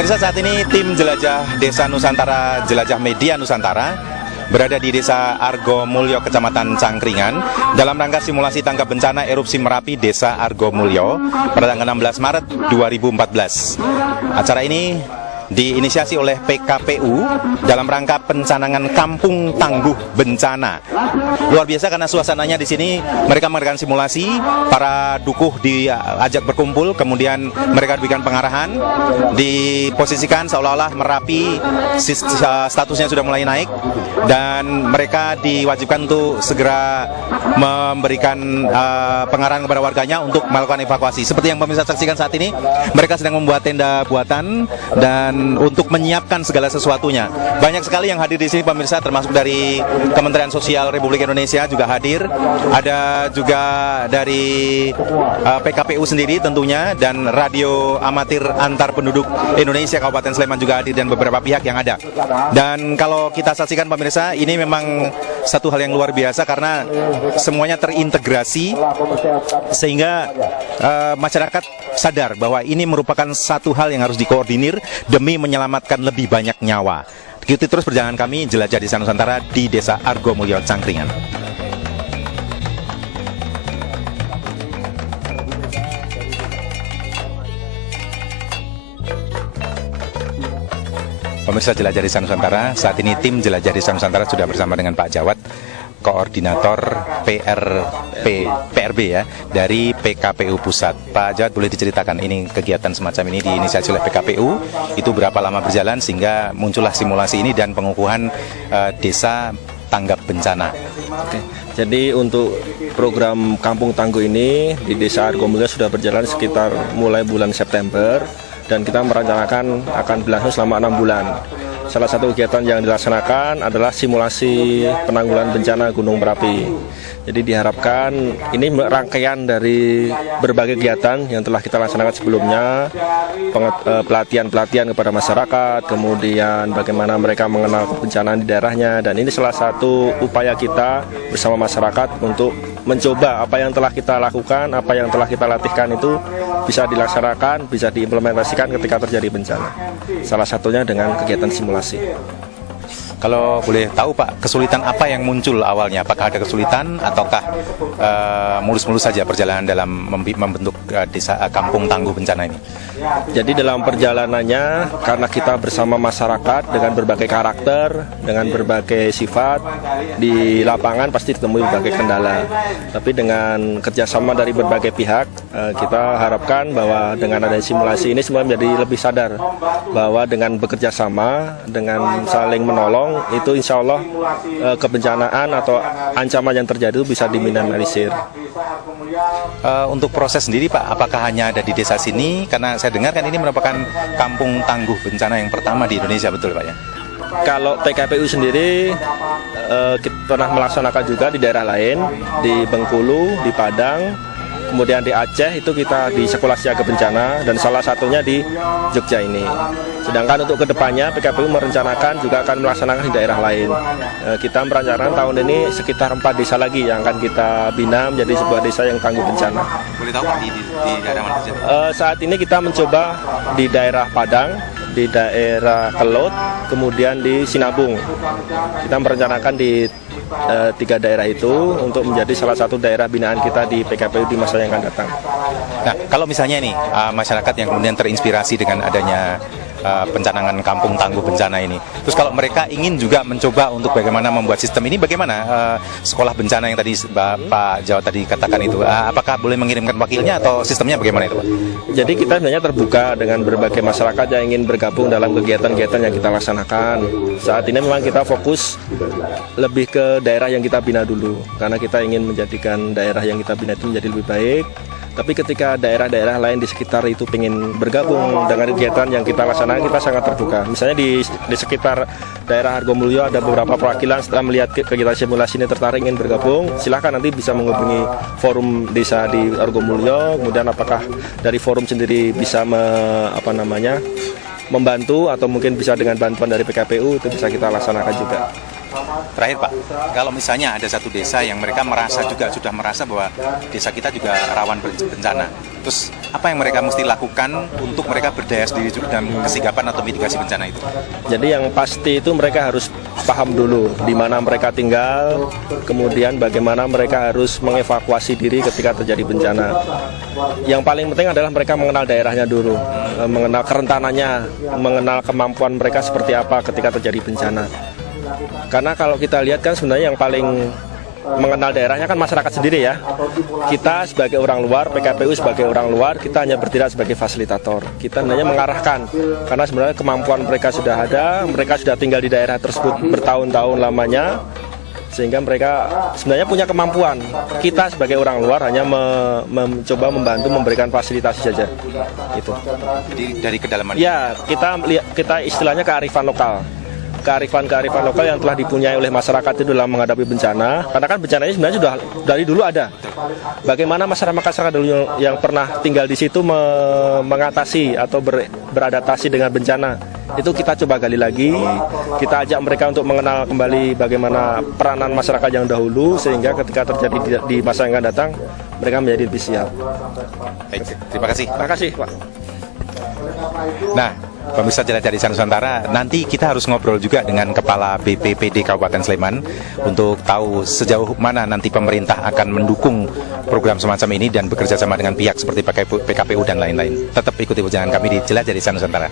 Pemirsa, saat ini tim Jelajah Desa Nusantara, Jelajah Media Nusantara berada di Desa Argomulyo, Kecamatan Cangkringan dalam rangka simulasi tanggap bencana erupsi Merapi Desa Argomulyo pada tanggal 16 Maret 2014. Acara ini diinisiasi oleh PKPU dalam rangka pencanangan Kampung Tangguh Bencana. Luar biasa karena suasananya di sini mereka mengadakan simulasi, para dukuh diajak berkumpul, kemudian mereka diberikan pengarahan, diposisikan seolah-olah Merapi statusnya sudah mulai naik dan mereka diwajibkan untuk segera memberikan pengarahan kepada warganya untuk melakukan evakuasi. Seperti yang pemirsa saksikan saat ini, mereka sedang membuat tenda buatan dan untuk menyiapkan segala sesuatunya. Banyak sekali yang hadir di sini pemirsa, termasuk dari Kementerian Sosial Republik Indonesia juga hadir. Ada juga dari PKPU sendiri tentunya, dan Radio Amatir Antar Penduduk Indonesia Kabupaten Sleman juga hadir, dan beberapa pihak yang ada. Dan kalau kita saksikan pemirsa, ini memang satu hal yang luar biasa karena semuanya terintegrasi sehingga masyarakat sadar bahwa ini merupakan satu hal yang harus dikoordinir demi menyelamatkan lebih banyak nyawa. Ikuti terus perjalanan kami Jelajah Desa Nusantara di Desa Argomulyo, Cangkringan. Pemirsa Jelajah Desa Nusantara, saat ini tim Jelajah Desa Nusantara sudah bersama dengan Pak Jawad, koordinator PRB ya, dari PKPU Pusat. Pak Jawad, boleh diceritakan ini kegiatan semacam ini diinisiasi oleh PKPU, itu berapa lama berjalan sehingga muncullah simulasi ini dan pengukuhan desa tanggap bencana? Oke. Jadi untuk program Kampung Tangguh ini di Desa Argomulyo sudah berjalan sekitar mulai bulan September dan kita merencanakan akan berlangsung selama 6 bulan. Salah satu kegiatan yang dilaksanakan adalah simulasi penanggulangan bencana Gunung Merapi. Jadi diharapkan ini rangkaian dari berbagai kegiatan yang telah kita laksanakan sebelumnya, pelatihan-pelatihan kepada masyarakat, kemudian bagaimana mereka mengenal kebencanaan di daerahnya, dan ini salah satu upaya kita bersama masyarakat untuk mencoba apa yang telah kita lakukan, apa yang telah kita latihkan itu bisa dilaksanakan, bisa diimplementasikan ketika terjadi bencana. Salah satunya dengan kegiatan simulasi. Kalau boleh tahu Pak, kesulitan apa yang muncul awalnya? Apakah ada kesulitan ataukah mulus-mulus saja perjalanan dalam membentuk desa Kampung Tangguh Bencana ini? Jadi dalam perjalanannya, karena kita bersama masyarakat dengan berbagai karakter, dengan berbagai sifat, di lapangan pasti ditemui berbagai kendala. Tapi dengan kerjasama dari berbagai pihak, kita harapkan bahwa dengan adanya simulasi ini semua menjadi lebih sadar bahwa dengan bekerja sama, dengan saling menolong, itu insya Allah kebencanaan atau ancaman yang terjadi itu bisa diminimalisir. Untuk proses sendiri Pak, apakah hanya ada di desa sini? Karena saya dengar kan ini merupakan Kampung Tangguh Bencana yang pertama di Indonesia, betul Pak ya? Kalau PKPU sendiri kita pernah melaksanakan juga di daerah lain, di Bengkulu, di Padang, kemudian di Aceh itu kita di Sekolah Siaga Bencana, dan salah satunya di Jogja ini. Sedangkan untuk kedepannya PKPU merencanakan juga akan melaksanakan di daerah lain. Kita merencanakan tahun ini sekitar 4 desa lagi yang akan kita bina menjadi sebuah desa yang tangguh bencana. Boleh tahu Pak di daerah mana saja? Saat ini kita mencoba di daerah Padang, di daerah Kelot, kemudian di Sinabung. Kita merencanakan di 3 daerah itu untuk menjadi salah satu daerah binaan kita di PKPU di masa yang akan datang. Nah, kalau misalnya nih masyarakat yang kemudian terinspirasi dengan adanya pencanangan Kampung Tangguh Bencana ini, terus kalau mereka ingin juga mencoba untuk bagaimana membuat sistem ini, bagaimana sekolah bencana yang tadi Pak Jawad tadi katakan itu, apakah boleh mengirimkan wakilnya atau sistemnya bagaimana itu Pak? Jadi kita sebenarnya terbuka dengan berbagai masyarakat yang ingin bergabung dalam kegiatan-kegiatan yang kita laksanakan. Saat ini memang kita fokus lebih ke daerah yang kita bina dulu, karena kita ingin menjadikan daerah yang kita bina itu menjadi lebih baik. Tapi ketika daerah-daerah lain di sekitar itu ingin bergabung dengan kegiatan yang kita laksanakan, kita sangat terbuka. Misalnya di sekitar daerah Argomulyo ada beberapa perwakilan, setelah melihat kegiatan simulasi ini tertarik ingin bergabung, silahkan nanti bisa menghubungi forum desa di Argomulyo. Kemudian apakah dari forum sendiri bisa membantu atau mungkin bisa dengan bantuan dari PKPU, itu bisa kita laksanakan juga. Terakhir Pak, kalau misalnya ada satu desa yang mereka sudah merasa bahwa desa kita juga rawan bencana, terus apa yang mereka mesti lakukan untuk mereka berdaya sendiri juga dalam kesigapan atau mitigasi bencana itu? Jadi yang pasti itu mereka harus paham dulu di mana mereka tinggal, kemudian bagaimana mereka harus mengevakuasi diri ketika terjadi bencana. Yang paling penting adalah mereka mengenal daerahnya dulu, mengenal kerentanannya, mengenal kemampuan mereka seperti apa ketika terjadi bencana. Karena kalau kita lihat kan sebenarnya yang paling mengenal daerahnya kan masyarakat sendiri ya. Kita sebagai orang luar, PKPU sebagai orang luar, kita hanya bertindak sebagai fasilitator. Kita hanya mengarahkan, karena sebenarnya kemampuan mereka sudah ada, mereka sudah tinggal di daerah tersebut bertahun-tahun lamanya, sehingga mereka sebenarnya punya kemampuan. Kita sebagai orang luar hanya mencoba membantu memberikan fasilitasi saja. Gitu. Jadi dari kedalaman. Ya, kita istilahnya kearifan lokal. Kearifan lokal yang telah dipunyai oleh masyarakat itu dalam menghadapi bencana. Karena kan bencana ini sebenarnya sudah dari dulu ada. Bagaimana masyarakat dulu yang pernah tinggal di situ mengatasi atau beradaptasi dengan bencana, itu kita coba gali lagi. Kita ajak mereka untuk mengenal kembali bagaimana peranan masyarakat yang dahulu, sehingga ketika terjadi di masa yang akan datang, mereka menjadi lebih siap. Baik, terima kasih. Terima kasih Pak. Nah, pemirsa Jelajah Desa Nusantara, nanti kita harus ngobrol juga dengan Kepala BPPD Kabupaten Sleman untuk tahu sejauh mana nanti pemerintah akan mendukung program semacam ini dan bekerja sama dengan pihak seperti PKPU dan lain-lain. Tetap ikuti perjalanan kami di Jelajah Desa Nusantara.